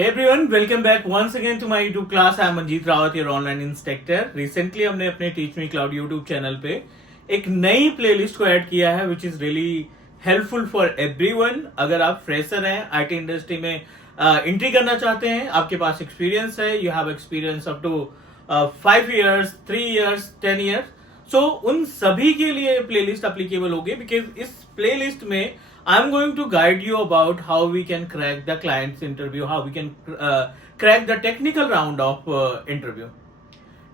Hey everyone, welcome back once again to my YouTube class. I am Manjeet Rawat, your online instructor. Recently हमने अपने Teach Me Cloud YouTube channel पे एक नई playlist को add किया है which is really helpful for everyone. अगर आप फ्रेशर हैं, IT इंडस्ट्री में एंट्री करना चाहते हैं, आपके पास एक्सपीरियंस है, you have experience up to 5 years, 3 years, 10 years. So उन सभी के लिए प्लेलिस्ट एप्लीकेबल होगी because इस प्लेलिस्ट में I'm going to guide you about how we can crack the client's interview, how we can crack the technical round of interview.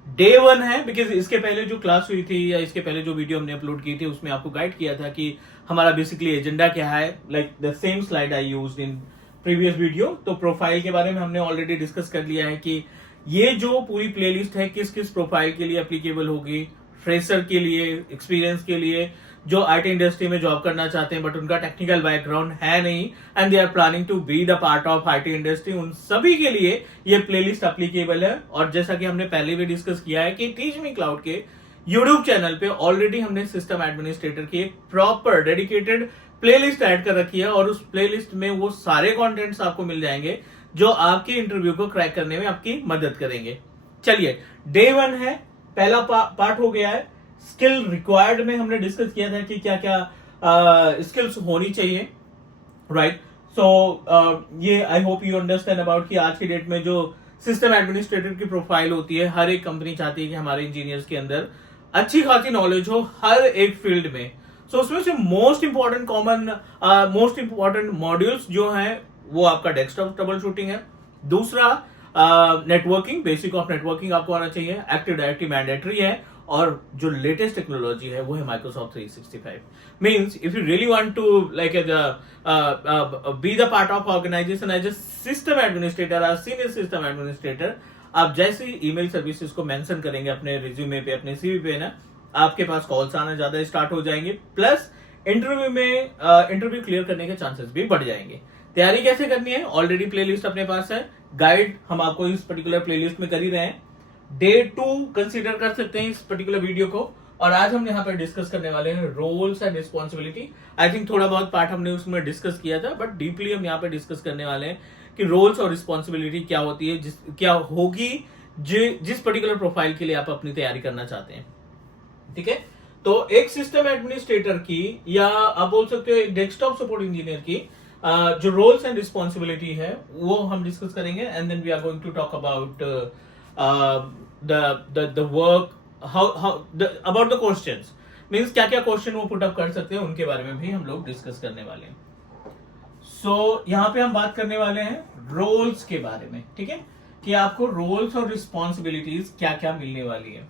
Day 1 है because इसके पहले जो क्लास हुई थी या इसके पहले जो वीडियो हमने अपलोड की थी उसमें आपको गाइड किया था कि हमारा बेसिकली एजेंडा क्या है, like the same slide I used in previous video. तो प्रोफाइल के बारे में हमने ऑलरेडी डिस्कस कर लिया है कि ये जो पूरी प्लेलिस्ट है किस किस प्रोफाइल के लिए एप्लीकेबल होगी, फ्रेशर के लिए, एक्सपीरियंस के लिए, जो आईटी इंडस्ट्री में जॉब करना चाहते हैं बट उनका टेक्निकल बैकग्राउंड है नहीं and they are planning to be the part of IT industry, उन सभी के लिए ये प्लेलिस्ट एप्लीकेबल है. और जैसा कि हमने पहले भी डिस्कस किया है कि टीच मी क्लाउड के यूट्यूब चैनल पे ऑलरेडी हमने सिस्टम एडमिनिस्ट्रेटर की एक प्रॉपर डेडिकेटेड प्लेलिस्ट ऐड कर रखी है और उस प्लेलिस्ट में वो सारे कंटेंट्स आपको मिल जाएंगे जो आपके इंटरव्यू को क्रैक करने में आपकी मदद करेंगे. चलिए, डे 1 है, पहला पार्ट हो गया है. स्किल रिक्वायर्ड में हमने डिस्कस किया था कि क्या क्या स्किल्स होनी चाहिए, राइट. सो ये I hope you understand about कि आज की डेट में जो सिस्टम एडमिनिस्ट्रेटर की प्रोफाइल होती है, हर एक कंपनी चाहती है कि हमारे इंजीनियर्स के अंदर अच्छी खासी नॉलेज हो हर एक फील्ड में. सो उसमें से मोस्ट इंपॉर्टेंट मॉड्यूल्स जो हैं वो आपका डेस्कटॉप ट्रबल शूटिंग है. दूसरा नेटवर्किंग, बेसिक ऑफ नेटवर्किंग आपको आना चाहिए. एक्टिव डायरेक्टरी मैंडेटरी है और जो लेटेस्ट टेक्नोलॉजी है वो है Microsoft 365. Means if you really want to like be the part of organisation as a system administrator और सीनियर सिस्टम एडमिनिस्ट्रेटर, आप जैसे ही ईमेल सर्विसेज को मेंशन करेंगे अपने रिज्यूमे पे, अपने सीवी पे ना, आपके पास कॉल्स आना ज्यादा स्टार्ट हो जाएंगे. प्लस इंटरव्यू में इंटरव्यू क्लियर करने के चांसेस भी बढ़ जाएंगे. तैयारी कैसे करनी है, ऑलरेडी प्लेलिस्ट अपने पास है, गाइड हम आपको इस पर्टिकुलर प्लेलिस्ट में कर ही रहे हैं. डे 2 कंसीडर कर सकते हैं इस पर्टिकुलर वीडियो को. और आज हम यहाँ पर डिस्कस करने वाले हैं roles and responsibility. I think थोड़ा बहुत पार्ट हमने उसमें डिस्कस किया था बट डीपली हम यहाँ पर डिस्कस करने वाले हैं कि रोल्स और रिस्पॉन्सिबिलिटी क्या होती है, क्या होगी जिस पर्टिकुलर प्रोफाइल के लिए आप अपनी तैयारी करना चाहते हैं. ठीक है, तो एक सिस्टम एडमिनिस्ट्रेटर की या आप बोल सकते हो एक डेस्कटॉप सपोर्ट इंजीनियर की जो रोल्स एंड रिस्पॉन्सिबिलिटी है वो हम डिस्कस करेंगे. And then we are going to talk about the work, how about the questions, means क्या क्या क्वेश्चन वो पुट अप कर सकते हैं उनके बारे में भी हम लोग डिस्कस करने वाले हैं. सो यहाँ पे हम बात करने वाले हैं रोल्स के बारे में. ठीक है, कि आपको रोल्स और रिस्पॉन्सिबिलिटीज क्या क्या मिलने वाली है.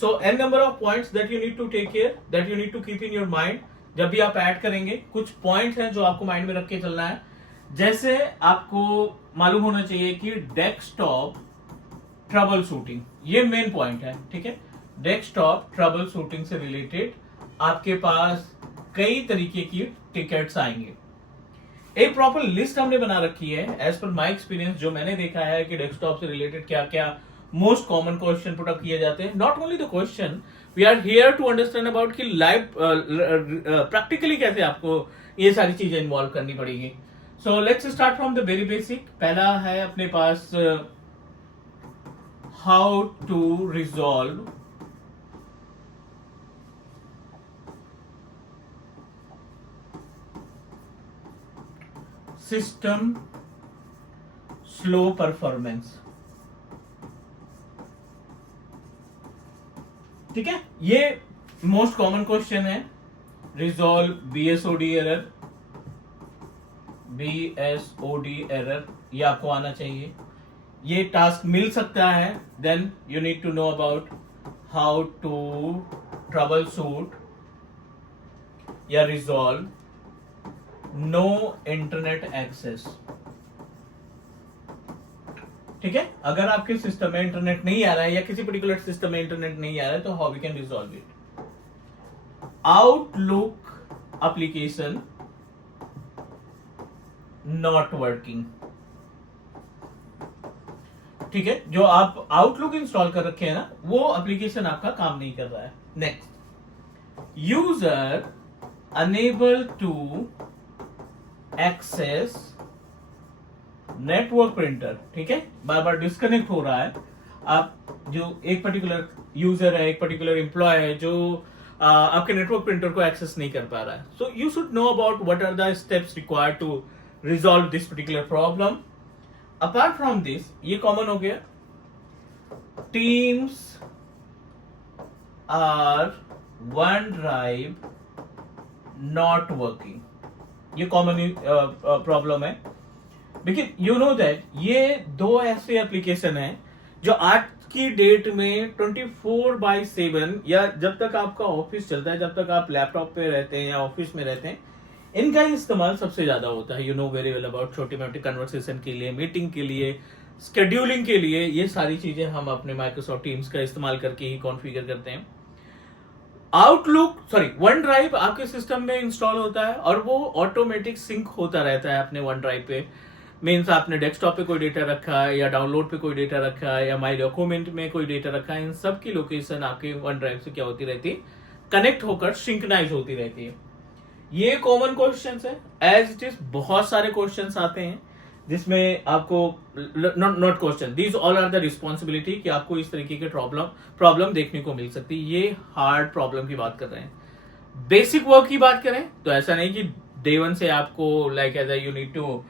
So an number of points that you need to take care, that you need to keep in your mind. जब भी आप ऐड करेंगे कुछ पॉइंट्स हैं जो आपको माइंड में रख के चलना है. जैसे आपको मालूम होना चाहिए कि डेस्कटॉप ट्रबल शूटिंग ये मेन पॉइंट है. ठीक है, डेस्कटॉप ट्रबल शूटिंग से रिलेटेड आपके पास कई तरीके की टिकट्स आएंगे. एक प्रॉपर लिस्ट हमने बना रखी है एज पर माय एक्सपीरियंस. जो मैंने देखा है कि डेस्कटॉप से रिलेटेड क्या क्या most common question put up किए जाते हैं. Not only the question, we are here to understand about कि लाइव प्रैक्टिकली कैसे आपको ये सारी चीजें इन्वॉल्व करनी पड़ेगी. So let's start from the very basic. पहला है अपने पास how to resolve system slow performance. ठीक है, ये मोस्ट कॉमन क्वेश्चन है. रिजॉल्व BSOD एरर ये आपको आना चाहिए. ये टास्क मिल सकता है. Then you need to know about how to troubleshoot या रिजॉल्व नो इंटरनेट एक्सेस. ठीक है, अगर आपके सिस्टम में इंटरनेट नहीं आ रहा है या किसी पर्टिकुलर सिस्टम में इंटरनेट नहीं आ रहा है तो how we can resolve it. Outlook application not working. ठीक है, जो आप आउटलुक इंस्टॉल कर रखे हैं ना वो एप्लीकेशन आपका काम नहीं कर रहा है. Next, user unable to access network printer, ठीक है, बार बार डिस्कनेक्ट हो रहा है, आप जो एक पर्टिकुलर यूजर है, एक पर्टिकुलर एम्प्लॉय है जो आपके नेटवर्क प्रिंटर को एक्सेस नहीं कर पा रहा है, so you should know about what are the steps required to resolve this particular problem. Apart from this, ये कॉमन हो गया, Teams or OneDrive not working, ये कॉमन प्रॉब्लम है. लेकिन यू नो दैट ये दो ऐसे एप्लीकेशन हैं जो आज की डेट में 24/7 या जब तक आपका ऑफिस चलता है, जब तक आप लैपटॉप पे रहते हैं या ऑफिस में रहते हैं, इनका इस्तेमाल सबसे ज्यादा होता है. You know very well about, छोटी मोटी कन्वर्सेशन के लिए, मीटिंग के लिए, स्केड्यूलिंग के लिए, ये सारी चीजें हम अपने माइक्रोसॉफ्ट टीम्स का इस्तेमाल करके ही कॉन्फ़िगर करते हैं. OneDrive आपके सिस्टम में इंस्टॉल होता है और वो ऑटोमेटिक सिंक होता रहता है अपने OneDrive पे. मीन्स आपने डेस्कटॉप पे कोई डेटा रखा है या डाउनलोड पे कोई डेटा रखा है या माई डॉक्यूमेंट में कोई डेटा रखा है, इन सब की लोकेशन आपके OneDrive से क्या होती रहती है, कनेक्ट होकर सिंक्रोनाइज होती रहती है. ये कॉमन क्वेश्चंस है. एज इट इज बहुत सारे क्वेश्चंस आते हैं जिसमें आपको not question, these all are the responsibility कि आपको इस तरीके के प्रॉब्लम देखने को मिल सकती है. ये हार्ड प्रॉब्लम की बात कर रहे हैं. बेसिक वर्क की बात करें तो ऐसा नहीं कि डे वन से आपको like as you need to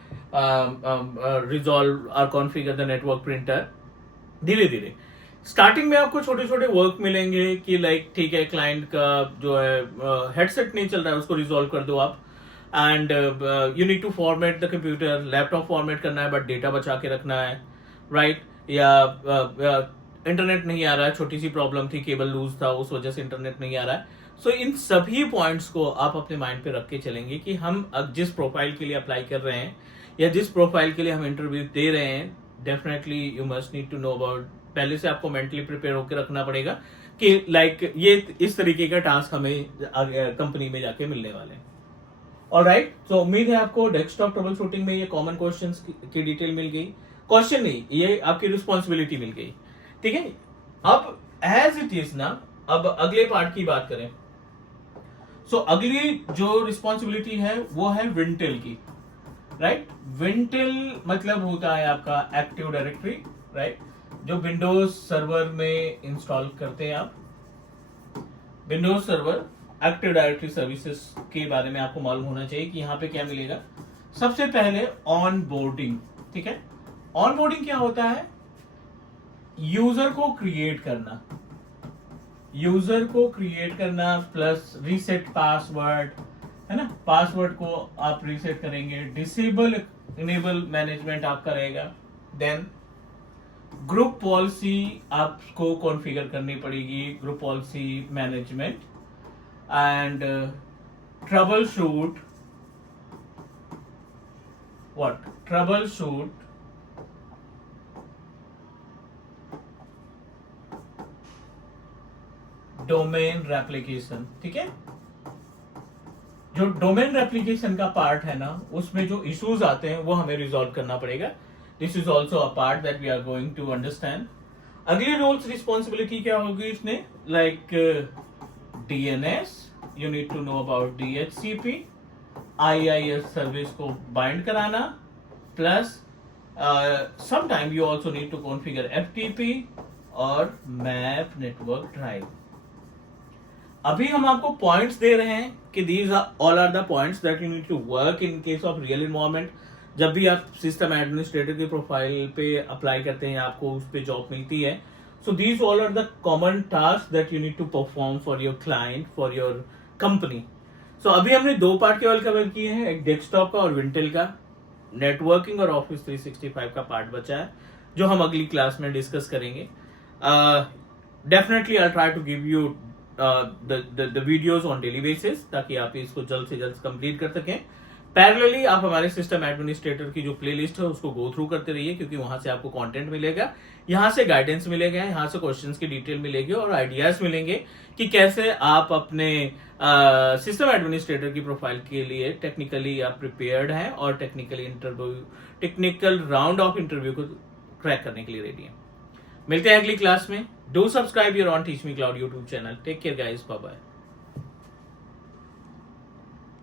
resolve और कॉन्फ़िगर द नेटवर्क प्रिंटर. धीरे धीरे स्टार्टिंग में आपको छोटे छोटे वर्क मिलेंगे कि लाइक ठीक है, क्लाइंट का जो है हेडसेट नहीं चल रहा है, उसको रिजॉल्व कर दो आप. And you need to format the computer, laptop format करना है बट डेटा बचा के रखना है, राइट. या इंटरनेट नहीं आ रहा है, छोटी सी प्रॉब्लम थी, केबल लूज था, उस वजह से इंटरनेट नहीं आ रहा है. सो इन सभी पॉइंट्स को आप अपने माइंड पे रख के चलेंगे कि हम जिस प्रोफाइल के लिए अप्लाई कर रहे हैं या जिस प्रोफाइल के लिए हम इंटरव्यू दे रहे हैं, definitely you must need to know about, पहले से आपको मेंटली प्रिपेयर होकर रखना पड़ेगा कि लाइक ये इस तरीके का टास्क हमें कंपनी में जाके मिलने वाले हैं. ऑलराइट, तो उम्मीद है आपको डेस्कटॉप ट्रबल शूटिंग में ये कॉमन क्वेश्चंस की डिटेल मिल गई. क्वेश्चन नहीं, ये आपकी रिस्पॉन्सिबिलिटी मिल गई, ठीक है. अब एज इट इज ना, अब अगले पार्ट की बात करें. सो अगली जो रिस्पॉन्सिबिलिटी है वो है विंटेल की, राइट. विंटेल मतलब होता है आपका एक्टिव डायरेक्टरी, राइट, जो विंडोज सर्वर में इंस्टॉल करते हैं आप. Windows server active directory services के बारे में आपको मालूम होना चाहिए कि यहाँ पे क्या मिलेगा. सबसे पहले ऑन बोर्डिंग, ठीक है. ऑन बोर्डिंग क्या होता है, यूजर को क्रिएट करना, यूजर को क्रिएट करना प्लस रीसेट पासवर्ड, है ना. पासवर्ड को आप रीसेट करेंगे, डिसेबल इनेबल मैनेजमेंट आपका रहेगा. देन ग्रुप पॉलिसी आपको कॉन्फ़िगर करनी पड़ेगी, group policy management. And trouble shoot domain replication, ठीक है. जो डोमेन रेप्लिकेशन का पार्ट है ना, उसमें जो इश्यूज आते हैं वो हमें रिजॉल्व करना पड़ेगा. This is also a part that we are going to understand. अगली रोल्स रिस्पॉन्सिबिलिटी क्या होगी इसमें, like DNS, you need to know about DHCP, IIS service को बाइंड कराना, plus sometime you also need to configure FTP और map network drive. अभी हम आपको पॉइंट्स दे रहे हैं कि these are all are the points that you need to work in case of real environment. जब भी आप सिस्टम एडमिनिस्ट्रेटर की प्रोफाइल पे अप्लाई करते हैं, आपको उस पे जॉब मिलती है. So these all are the common tasks that you need to perform for your client, for your company. So अभी हमने दो पार्ट केवल कवर किए हैं, एक डेस्कटॉप का और विंटेल का. नेटवर्किंग और ऑफिस 365 का पार्ट बचा है जो हम अगली क्लास में डिस्कस करेंगे. Definitely I try to give you the videos on daily basis ताकि आप इसको जल्द से जल्द कंप्लीट कर सकें. पैरेलली आप हमारे सिस्टम एडमिनिस्ट्रेटर की जो प्लेलिस्ट है उसको गो थ्रू करते रहिए, क्योंकि वहां से आपको कंटेंट मिलेगा, यहाँ से गाइडेंस मिलेगा, यहाँ से क्वेश्चंस की डिटेल मिलेगी और आइडियाज मिलेंगे कि कैसे आप अपने सिस्टम एडमिनिस्ट्रेटर की प्रोफाइल के लिए टेक्निकली आप प्रिपेयर्ड हैं और टेक्निकल राउंड ऑफ इंटरव्यू को क्रैक करने के लिए रेडी हैं. मिलते हैं अगली क्लास में. Do subscribe your on Teach Me Cloud YouTube channel. Take care guys, bye bye.